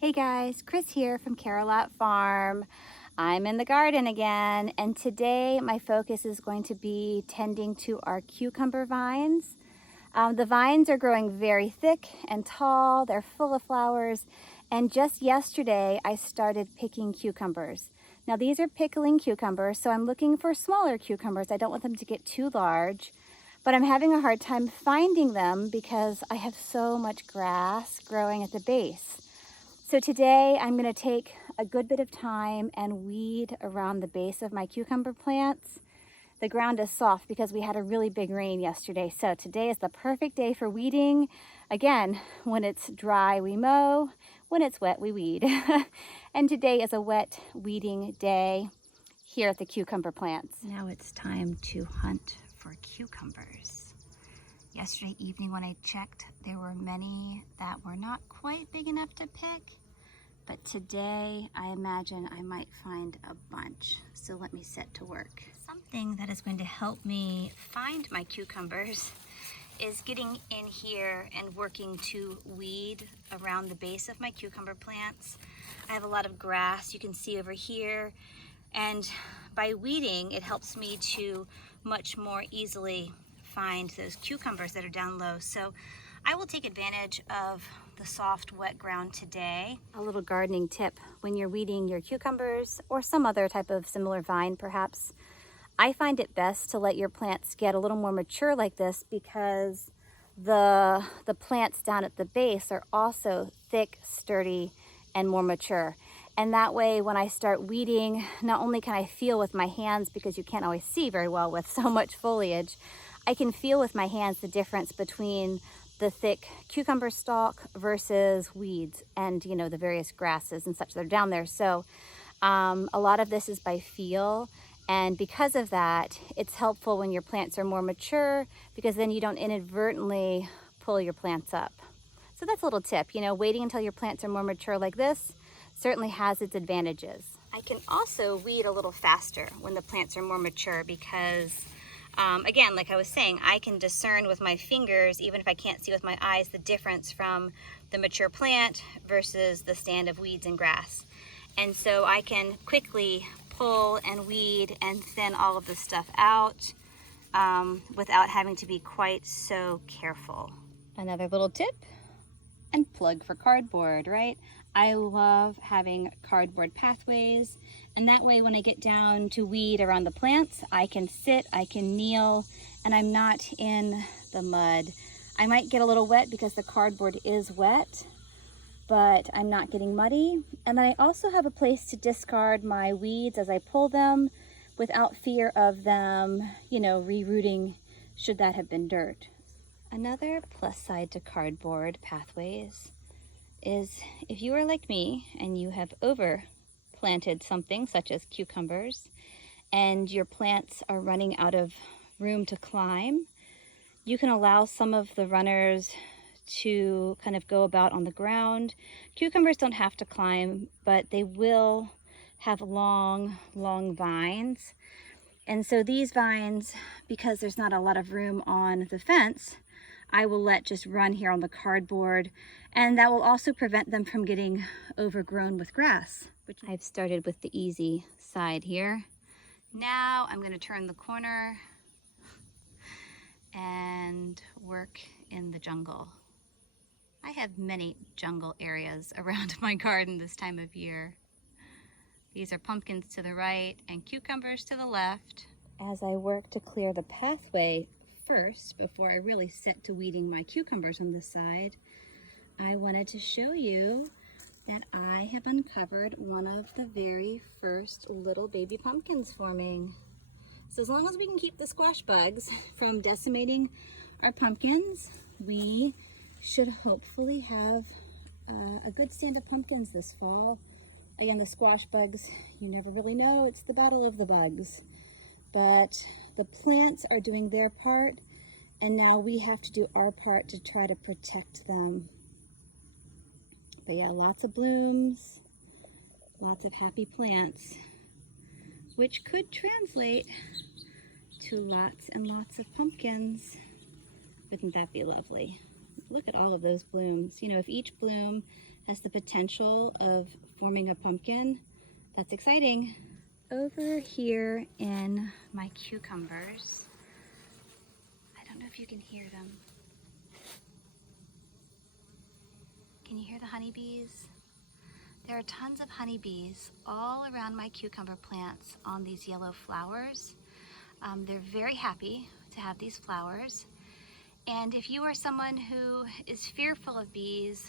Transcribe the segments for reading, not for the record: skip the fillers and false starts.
Hey guys, Chris here from Carolot Farm. I'm in the garden again, and today my focus is going to be tending to our cucumber vines. The vines are growing very thick and tall, they're full of flowers, and just yesterday I started picking cucumbers. Now these are pickling cucumbers, so I'm looking for smaller cucumbers. I don't want them to get too large, but I'm having a hard time finding them because I have so much grass growing at the base. So today I'm going to take a good bit of time and weed around the base of my cucumber plants. The ground is soft because we had a really big rain yesterday. So today is the perfect day for weeding. Again, when it's dry, we mow. When it's wet, we weed. And today is a wet weeding day here at the cucumber plants. Now it's time to hunt for cucumbers. Yesterday evening when I checked, there were many that were not quite big enough to pick, but today I imagine I might find a bunch. So let me set to work. Something that is going to help me find my cucumbers is getting in here and working to weed around the base of my cucumber plants. I have a lot of grass you can see over here, and by weeding it helps me to much more easily find those cucumbers that are down low. So I will take advantage of the soft, wet ground today. A little gardening tip when you're weeding your cucumbers or some other type of similar vine perhaps, I find it best to let your plants get a little more mature like this because the plants down at the base are also thick, sturdy, and more mature. And that way when I start weeding, not only can I feel with my hands, because you can't always see very well with so much foliage, I can feel with my hands the difference between the thick cucumber stalk versus weeds and, you know, the various grasses and such that are down there. So a lot of this is by feel. And because of that, it's helpful when your plants are more mature because then you don't inadvertently pull your plants up. So that's a little tip, you know, waiting until your plants are more mature like this certainly has its advantages. I can also weed a little faster when the plants are more mature because again, like I was saying, I can discern with my fingers, even if I can't see with my eyes, the difference from the mature plant versus the stand of weeds and grass. And so I can quickly pull and weed and thin all of this stuff out without having to be quite so careful. Another little tip and plug for cardboard, right? I love having cardboard pathways, and that way when I get down to weed around the plants, I can sit, I can kneel, and I'm not in the mud. I might get a little wet because the cardboard is wet, but I'm not getting muddy. And then I also have a place to discard my weeds as I pull them without fear of them, you know, rerooting should that have been dirt. Another plus side to cardboard pathways is if you are like me and you have overplanted something such as cucumbers and your plants are running out of room to climb, you can allow some of the runners to kind of go about on the ground. Cucumbers don't have to climb, but they will have long, long vines. And so these vines, because there's not a lot of room on the fence, I will let just run here on the cardboard, and that will also prevent them from getting overgrown with grass. I've started with the easy side here. Now I'm going to turn the corner and work in the jungle. I have many jungle areas around my garden this time of year. These are pumpkins to the right and cucumbers to the left. As I work to clear the pathway first, before I really set to weeding my cucumbers on this side, I wanted to show you that I have uncovered one of the very first little baby pumpkins forming. So as long as we can keep the squash bugs from decimating our pumpkins, we should hopefully have a good stand of pumpkins this fall. Again, the squash bugs, you never really know, it's the battle of the bugs. But the plants are doing their part, and now we have to do our part to try to protect them. But yeah, lots of blooms, lots of happy plants, which could translate to lots and lots of pumpkins. Wouldn't that be lovely? Look at all of those blooms. You know, if each bloom has the potential of forming a pumpkin. That's exciting. Over here in my cucumbers, I don't know if you can hear them. Can you hear the honeybees? There are tons of honeybees all around my cucumber plants on these yellow flowers. They're very happy to have these flowers. And if you are someone who is fearful of bees,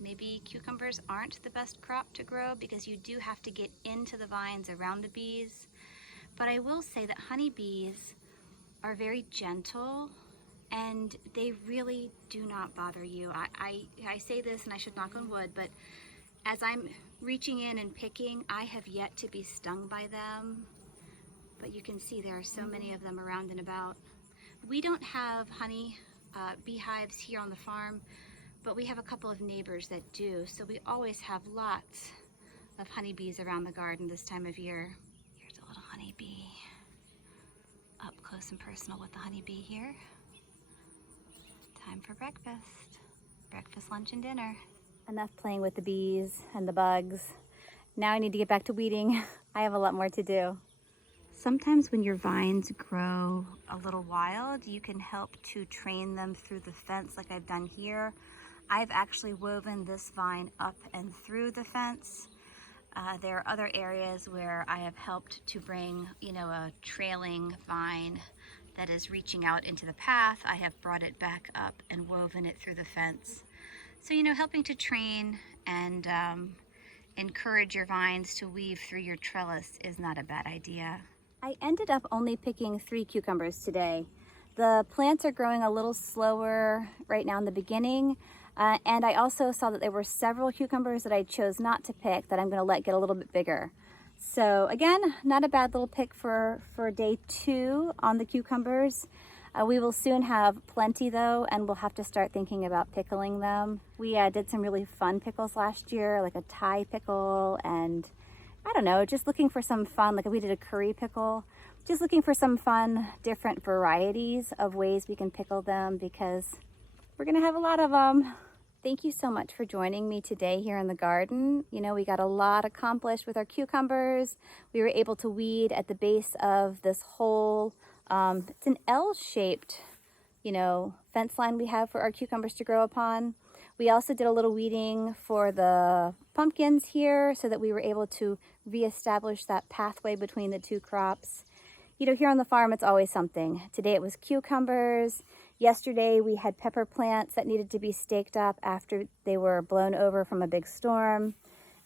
maybe cucumbers aren't the best crop to grow because you do have to get into the vines around the bees. But I will say that honeybees are very gentle and they really do not bother you. I say this and I should knock on wood, but as I'm reaching in and picking, I have yet to be stung by them. But you can see there are so many of them around and about. We don't have honey beehives here on the farm, but we have a couple of neighbors that do. So we always have lots of honeybees around the garden this time of year. Here's a little honeybee. Up close and personal with the honeybee here. Time for breakfast. Breakfast, lunch, and dinner. Enough playing with the bees and the bugs. Now I need to get back to weeding. I have a lot more to do. Sometimes when your vines grow a little wild, you can help to train them through the fence like I've done here. I've actually woven this vine up and through the fence. There are other areas where I have helped to bring, a trailing vine that is reaching out into the path. I have brought it back up and woven it through the fence. So, helping to train and encourage your vines to weave through your trellis is not a bad idea. I ended up only picking 3 cucumbers today. The plants are growing a little slower right now in the beginning. And I also saw that there were several cucumbers that I chose not to pick that I'm going to let get a little bit bigger. So again, not a bad little pick for day 2 on the cucumbers. We will soon have plenty though, and we'll have to start thinking about pickling them. We did some really fun pickles last year, like a Thai pickle, and I don't know, just looking for some fun, like we did a curry pickle. Just looking for some fun, different varieties of ways we can pickle them because we're gonna have a lot of them. Thank you so much for joining me today here in the garden. We got a lot accomplished with our cucumbers. We were able to weed at the base of this whole, it's an L-shaped, fence line we have for our cucumbers to grow upon. We also did a little weeding for the pumpkins here so that we were able to reestablish that pathway between the 2 crops. Here on the farm, it's always something. Today it was cucumbers. Yesterday we had pepper plants that needed to be staked up after they were blown over from a big storm.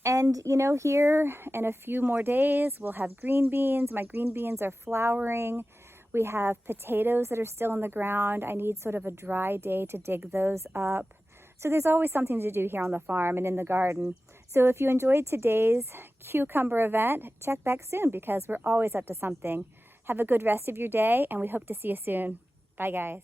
And here in a few more days, we'll have green beans. My green beans are flowering. We have potatoes that are still in the ground. I need sort of a dry day to dig those up. So there's always something to do here on the farm and in the garden. So if you enjoyed today's cucumber event, check back soon because we're always up to something. Have a good rest of your day and we hope to see you soon. Bye guys.